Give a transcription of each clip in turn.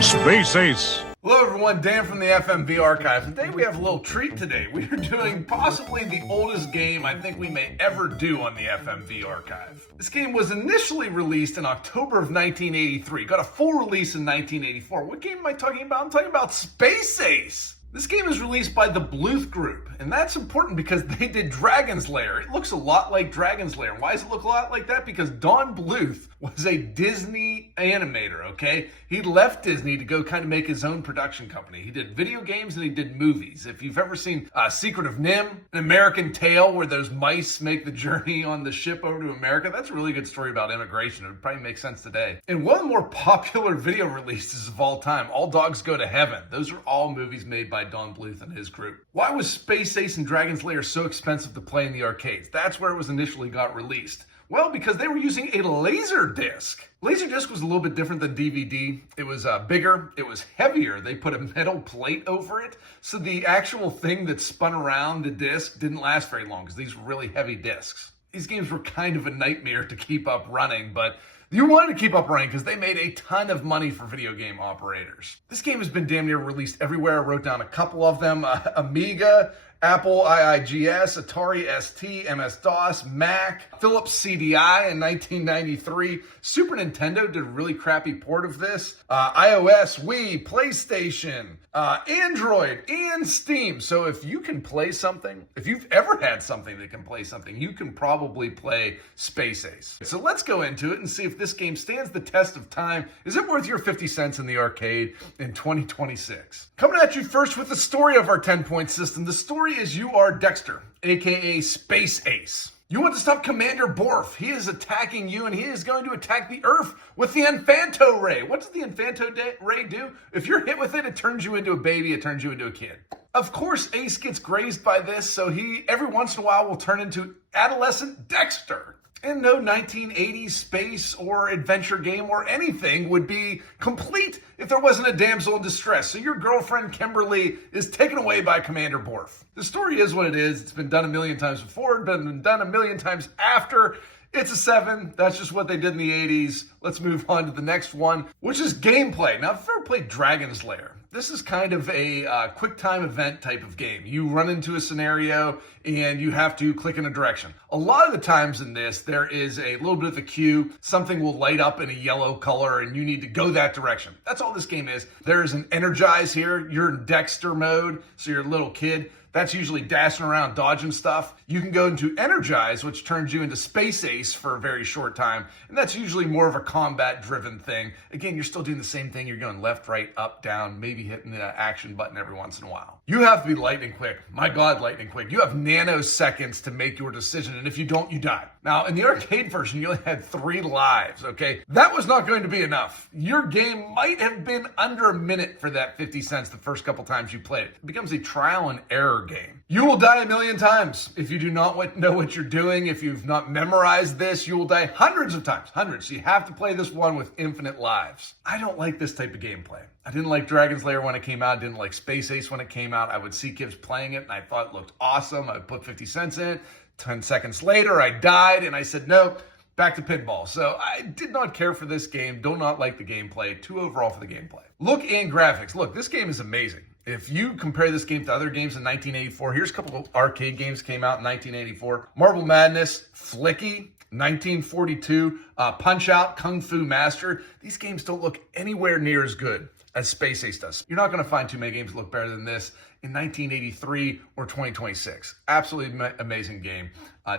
Space Ace. Hello everyone, Dan from the FMV Archives. Today we have a little treat today. We are doing possibly the oldest game I think we may ever do on the FMV Archive. This game was initially released in October of 1983. Got a full release in 1984. What game am I talking about? I'm talking about Space Ace. This game is released by the Bluth Group, and that's important because they did Dragon's Lair. It looks a lot like Dragon's Lair. Why does it look a lot like that? Because Don Bluth was a Disney animator, okay? He left Disney to go kind of make his own production company. He did video games and he did movies. If you've ever seen Secret of Nim, An American Tale, where those mice make the journey on the ship over to America, that's a really good story about immigration. It would probably make sense today. And one of the more popular video releases of all time, All Dogs Go to Heaven. Those are all movies made by Don Bluth and his group. Why was Space Ace and Dragon's Lair so expensive to play in the arcades? That's where it was initially got released. Well, because they were using a Laserdisc. Laserdisc was a little bit different than DVD. It was bigger, it was heavier. They put a metal plate over it, so the actual thing that spun around the disc didn't last very long because these were really heavy discs. These games were kind of a nightmare to keep up running, but you wanted to keep up running because they made a ton of money for video game operators. This game has been damn near released everywhere. I wrote down a couple of them. Amiga, Apple IIGS, Atari ST, MS-DOS, Mac, Philips CDI in 1993. Super Nintendo did a really crappy port of this. iOS, Wii, PlayStation, Android, and Steam. So if you can play something, if you've ever had something that can play something, you can probably play Space Ace. So let's go into it and see if this game stands the test of time. Is it worth your 50 cents in the arcade in 2026? Coming at you first with the story of our 10-point system. The story is you are Dexter, aka Space Ace. You want to stop Commander Borf. He is attacking you, and he is going to attack the Earth with the Infanto Ray. What does the Infanto Ray do? If you're hit with it, it turns you into a baby, it turns you into a kid. Of course, Ace gets grazed by this, so he, every once in a while, will turn into adolescent Dexter. And no 1980s space or adventure game or anything would be complete if there wasn't a damsel in distress. So your girlfriend Kimberly is taken away by Commander Borf. The story is what it is. It's been done a million times before. It's been done a million times after. It's a 7. That's just what they did in the 80s. Let's move on to the next one, which is gameplay. Now, if you've ever played Dragon's Lair, this is kind of a quick time event type of game. You run into a scenario and you have to click in a direction. A lot of the times in this, there is a little bit of a cue. Something will light up in a yellow color and you need to go that direction. That's all this game is. There's an energize here. You're in Dexter mode, so you're a little kid. That's usually dashing around, dodging stuff. You can go into Energize, which turns you into Space Ace for a very short time. And that's usually more of a combat-driven thing. Again, you're still doing the same thing. You're going left, right, up, down, maybe hitting the action button every once in a while. You have to be lightning quick. My God, lightning quick. You have nanoseconds to make your decision. And if you don't, you die. Now, in the arcade version, you only had 3 lives, okay? That was not going to be enough. Your game might have been under a minute for that 50 cents the first couple times you played it. It becomes a trial and error game. You will die a million times if you do not know what you're doing. If you've not memorized this, you will die hundreds of times. Hundreds. So you have to play this one with infinite lives. I don't like this type of gameplay. I didn't like Dragon's Lair when it came out. I didn't like Space Ace when it came out. I would see kids playing it and I thought it looked awesome. I would put 50 cents in it. 10 seconds later, I died and I said, no, back to pinball. So I did not care for this game. Do not like the gameplay. 2 overall for the gameplay. Look and graphics. Look, this game is amazing. If you compare this game to other games in 1984, here's a couple of arcade games came out in 1984. Marble Madness, Flicky, 1942, Punch-Out!, Kung Fu Master. These games don't look anywhere near as good as Space Ace does. You're not going to find too many games that look better than this in 1983 or 2026. Absolutely amazing game.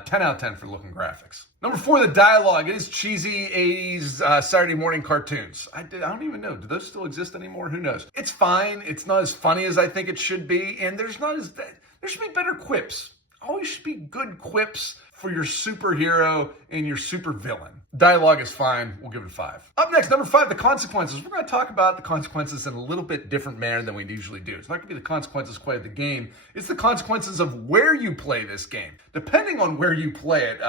10 out of 10 for looking graphics. Number 4, the dialogue. It is cheesy 80s Saturday morning cartoons. I don't even know. Do those still exist anymore? Who knows? It's fine. It's not as funny as I think it should be. And there should be better quips. Always should be good quips for your superhero and your super villain. Dialogue is fine. We'll give it a 5. Up next, number 5, the consequences. We're going to talk about the consequences in a little bit different manner than we usually do. It's not going to be the consequences quite of the game. It's the consequences of where you play this game. Depending on where you play it,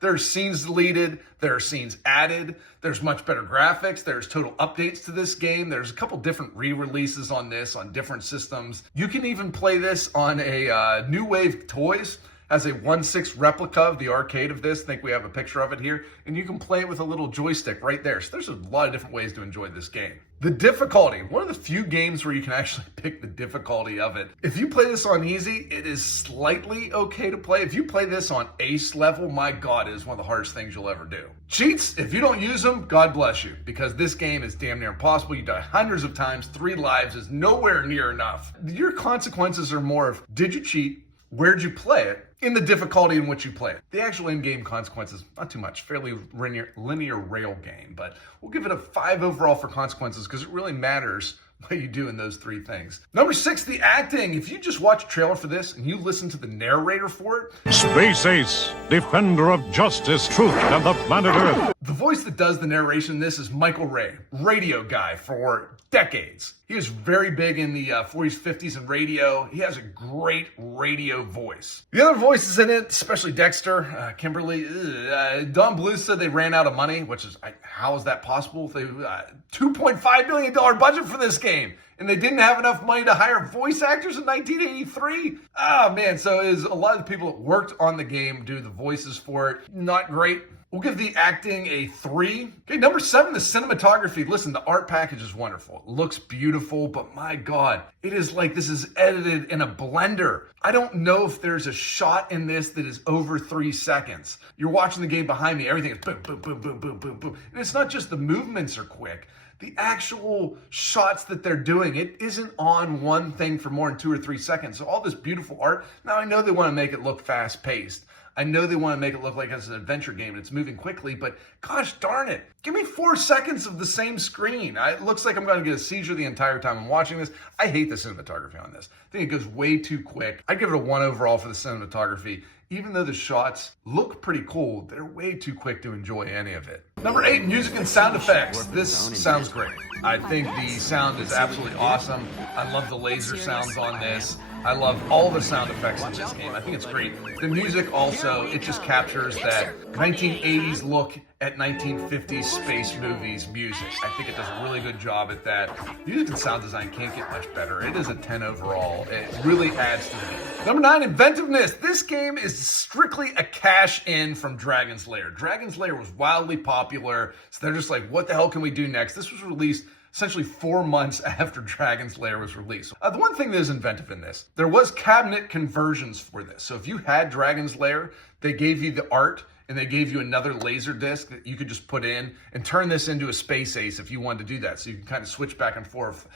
there are scenes deleted, there are scenes added, there's much better graphics, there's total updates to this game, there's a couple different re-releases on this on different systems. You can even play this on a New Wave Toys. Has a 1/6 replica of the arcade of this. I think we have a picture of it here. And you can play it with a little joystick right there. So there's a lot of different ways to enjoy this game. The difficulty, one of the few games where you can actually pick the difficulty of it. If you play this on easy, it is slightly okay to play. If you play this on ace level, my God, it is one of the hardest things you'll ever do. Cheats, if you don't use them, God bless you, because this game is damn near impossible. You die hundreds of times, 3 lives is nowhere near enough. Your consequences are more of, did you cheat? Where'd you play it? In the difficulty in which you play it. The actual in-game consequences, not too much, fairly linear rail game, but we'll give it a 5 overall for consequences because it really matters what you do in those 3 things. Number 6, the acting. If you just watch a trailer for this and you listen to the narrator for it. Space Ace, defender of justice, truth, and the planet Earth. The voice that does the narration in this is Michael Ray, radio guy for decades. He was very big in the 40s, 50s in radio. He has a great radio voice. The other voices in it, especially Dexter, Kimberly, Don Bluth said they ran out of money, which is, how is that possible? They $2.5 million budget for this game, and they didn't have enough money to hire voice actors in 1983? Oh man, so is a lot of the people that worked on the game do the voices for it. Not great. We'll give the acting a 3. Okay, number 7, the cinematography. Listen, the art package is wonderful. It looks beautiful, but my God, it is like this is edited in a blender. I don't know if there's a shot in this that is over 3 seconds. You're watching the game behind me, everything is boom, boom, boom, boom, boom, boom, boom. And it's not just the movements are quick. The actual shots that they're doing, it isn't on one thing for more than 2 or 3 seconds. So all this beautiful art, now I know they want to make it look fast paced. I know they want to make it look like it's an adventure game and it's moving quickly, but gosh darn it, give me 4 seconds of the same screen. It looks like I'm going to get a seizure the entire time I'm watching this. I hate the cinematography on this. I think it goes way too quick. I'd give it a 1 overall for the cinematography. Even though the shots look pretty cool, they're way too quick to enjoy any of it. Number 8, music and sound effects. This sounds great. I think the sound is absolutely awesome. I love the laser sounds on this. I love all the sound effects in this game. I think it's great. The music also, it just captures that 1980s look at 1950s space movies music. I think it does a really good job at that. Music and sound design can't get much better. It is a 10 overall. It really adds to the game. Number 9, inventiveness. This game is strictly a cash in from Dragon's Lair. Dragon's Lair was wildly popular, so they're just like, what the hell can we do next? This was released essentially 4 months after Dragon's Lair was released. The one thing that is inventive in this, there was cabinet conversions for this. So if you had Dragon's Lair, they gave you the art and they gave you another Laserdisc that you could just put in and turn this into a Space Ace if you wanted to do that. So you can kind of switch back and forth.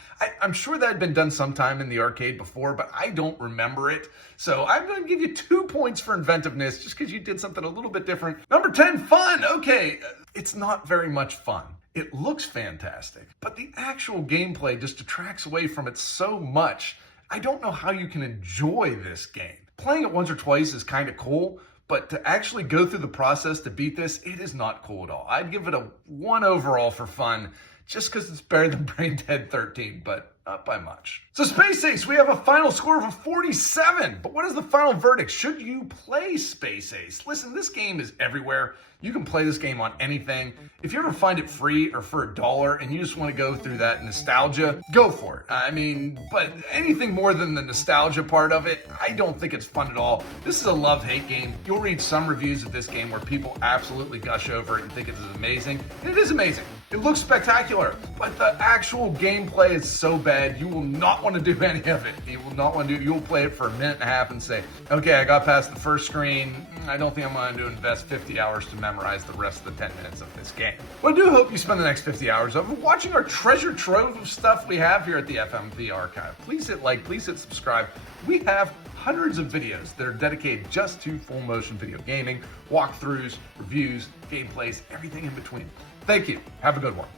I'm sure that had been done sometime in the arcade before, but I don't remember it. So I'm going to give you 2 points for inventiveness just because you did something a little bit different. Number 10, fun. Okay, it's not very much fun. It looks fantastic, but the actual gameplay just detracts away from it so much. I don't know how you can enjoy this game. Playing it once or twice is kind of cool, but to actually go through the process to beat this, it is not cool at all. I'd give it a 1 overall for fun, just because it's better than Brain Dead 13, but not by much. So Space Ace, we have a final score of a 47, but what is the final verdict? Should you play Space Ace? Listen, this game is everywhere. You can play this game on anything. If you ever find it free or for $1 and you just want to go through that nostalgia, go for it. I mean, but anything more than the nostalgia part of it, I don't think it's fun at all. This is a love-hate game. You'll read some reviews of this game where people absolutely gush over it and think it is amazing. And it is amazing. It looks spectacular, but the actual gameplay is so bad, you will not want to do any of it. You will not want to do, you'll play it for a minute and a half and say, okay, I got past the first screen. I don't think I'm going to invest 50 hours to memorize the rest of the 10 minutes of this game. Well, I do hope you spend the next 50 hours of watching our treasure trove of stuff we have here at the FMV Archive. Please hit like, please hit subscribe. We have hundreds of videos that are dedicated just to full motion video gaming, walkthroughs, reviews, gameplays, everything in between. Thank you. Have a good one.